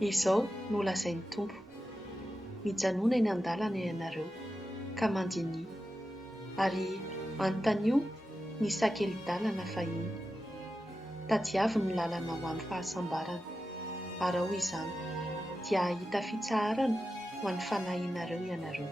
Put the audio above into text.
Izao no lazain'ny Tompo. Mijanona eny an-dalana ianareo ka mandinihy, ary anontanio ny sakely-dalana fahiny. Tadiavy ny lalana ho an'ny fahasambarana, ary ao izany dia ahita fitsaharana ho an'ny fanahinareo ianareo.